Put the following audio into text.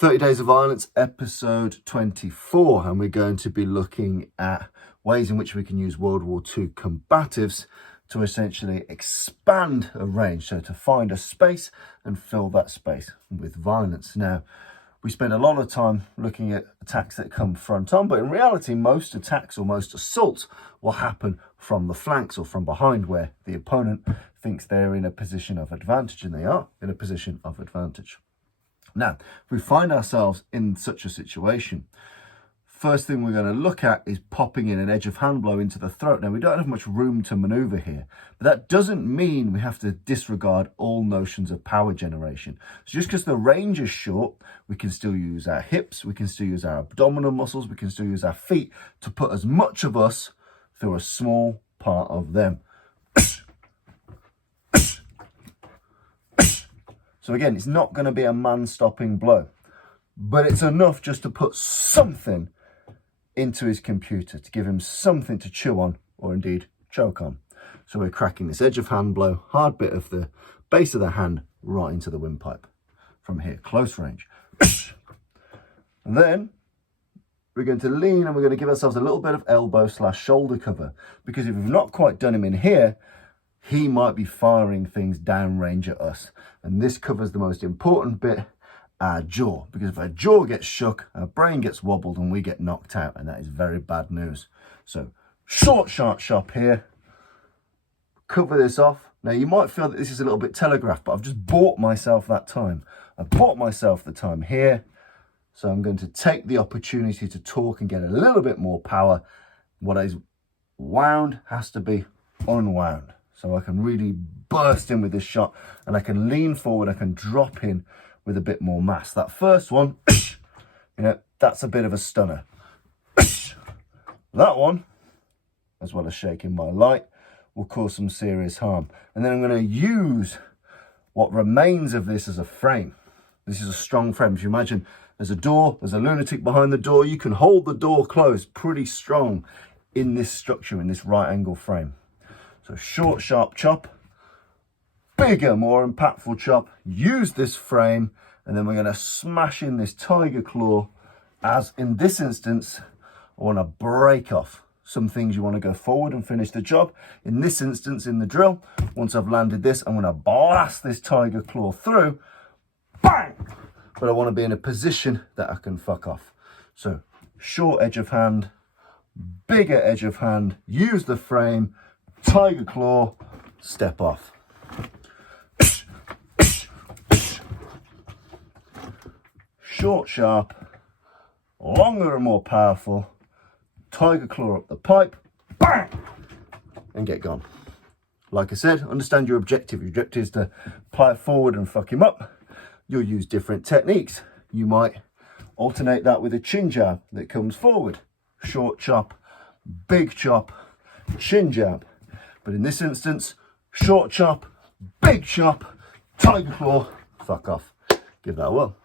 30 Days of Violence, episode 24, and we're going to be looking at ways in which we can use World War II combatives to essentially expand a range, so to find a space and fill that space with violence. Now, we spend a lot of time looking at attacks that come front on, but in reality, most attacks or most assaults will happen from the flanks or from behind, where the opponent thinks they're in a position of advantage, and they are in a position of advantage. Now, if we find ourselves in such a situation, first thing we're going to look at is popping in an edge of hand blow into the throat. Now, we don't have much room to maneuver here, but that doesn't mean we have to disregard all notions of power generation. So just because the range is short, we can still use our hips, we can still use our abdominal muscles, we can still use our feet to put as much of us through a small part of them. So again, it's not going to be a man-stopping blow, but it's enough just to put something into his computer, to give him something to chew on, or indeed choke on. So we're cracking this edge of hand blow, hard bit of the base of the hand, right into the windpipe from here, close range. And then we're going to lean and we're going to give ourselves a little bit of elbow/shoulder cover, because if we've not quite done him in here, he might be firing things downrange at us. And this covers the most important bit, our jaw. Because if our jaw gets shook, our brain gets wobbled and we get knocked out. And that is very bad news. So short, sharp chop here. Cover this off. Now you might feel that this is a little bit telegraphed, but I've just bought myself that time. I bought myself the time here. So I'm going to take the opportunity to talk and get a little bit more power. What is wound has to be unwound. So I can really burst in with this shot, and I can lean forward, I can drop in with a bit more mass. That first one, that's a bit of a stunner. That one, as well as shaking my light, will cause some serious harm. And then I'm going to use what remains of this as a frame. This is a strong frame. If you imagine there's a door, there's a lunatic behind the door, you can hold the door closed pretty strong in this structure, in this right angle frame. So short, sharp chop, bigger, more impactful chop, use this frame, and then we're going to smash in this tiger claw, as in this instance, I want to break off some things. You want to go forward and finish the job. In this instance, in the drill, once I've landed this, I'm going to blast this tiger claw through, bang! But I want to be in a position that I can fuck off. So short edge of hand, bigger edge of hand, use the frame, tiger claw, step off. Short, sharp, longer and more powerful, tiger claw up the pipe, bang, and get gone. Like I said, understand your objective. Your objective is to apply it forward and fuck him up. You'll use different techniques. You might alternate that with a chin jab that comes forward. Short chop, big chop, chin jab. But in this instance, short chop, big chop, tiger claw, fuck off. Give that a whirl.